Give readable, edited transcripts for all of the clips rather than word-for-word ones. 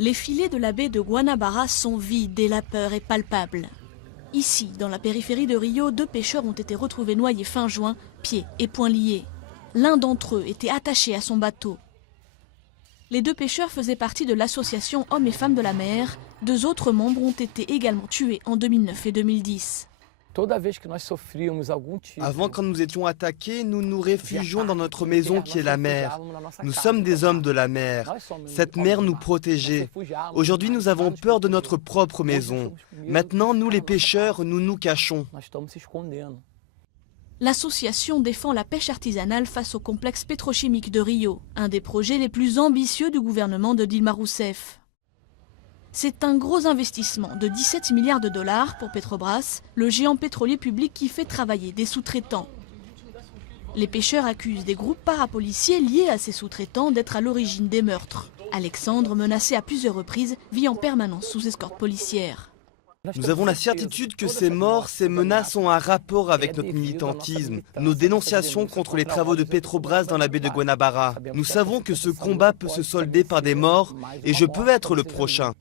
Les filets de la baie de Guanabara sont vides et la peur est palpable. Ici, dans la périphérie de Rio, 2 pêcheurs ont été retrouvés noyés fin juin, pieds et poings liés. L'un d'entre eux était attaché à son bateau. Les 2 pêcheurs faisaient partie de l'association Hommes et Femmes de la Mer. 2 autres membres ont été également tués en 2009 et 2010. Avant, quand nous étions attaqués, nous nous réfugions dans notre maison qui est la mer. Nous sommes des hommes de la mer. Cette mer nous protégeait. Aujourd'hui, nous avons peur de notre propre maison. Maintenant, nous les pêcheurs, nous nous cachons. L'association défend la pêche artisanale face au complexe pétrochimique de Rio, un des projets les plus ambitieux du gouvernement de Dilma Rousseff. C'est un gros investissement de 17 milliards de dollars pour Petrobras, le géant pétrolier public qui fait travailler des sous-traitants. Les pêcheurs accusent des groupes parapoliciers liés à ces sous-traitants d'être à l'origine des meurtres. Alexandre, menacé à plusieurs reprises, vit en permanence sous escorte policière. Nous avons la certitude que ces morts, ces menaces ont un rapport avec notre militantisme, nos dénonciations contre les travaux de Petrobras dans la baie de Guanabara. Nous savons que ce combat peut se solder par des morts et je peux être le prochain.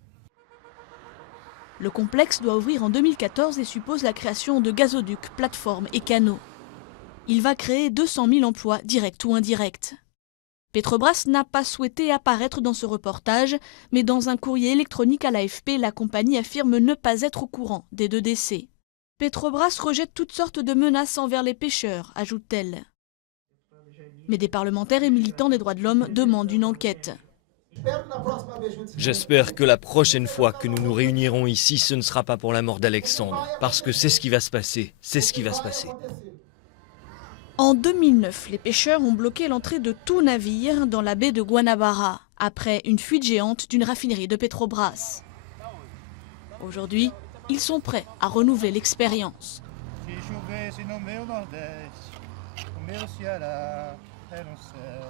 Le complexe doit ouvrir en 2014 et suppose la création de gazoducs, plateformes et canaux. Il va créer 200 000 emplois directs ou indirects. Petrobras n'a pas souhaité apparaître dans ce reportage, mais dans un courrier électronique à l'AFP, la compagnie affirme ne pas être au courant des 2 décès. Petrobras rejette toutes sortes de menaces envers les pêcheurs, ajoute-t-elle. Mais des parlementaires et militants des droits de l'homme demandent une enquête. J'espère que la prochaine fois que nous nous réunirons ici, ce ne sera pas pour la mort d'Alexandre, parce que c'est ce qui va se passer, c'est ce qui va se passer. En 2009, les pêcheurs ont bloqué l'entrée de tout navire dans la baie de Guanabara, après une fuite géante d'une raffinerie de Petrobras. Aujourd'hui, ils sont prêts à renouveler l'expérience. Se chovesse no meu Nordeste, o meu Ceará era um céu.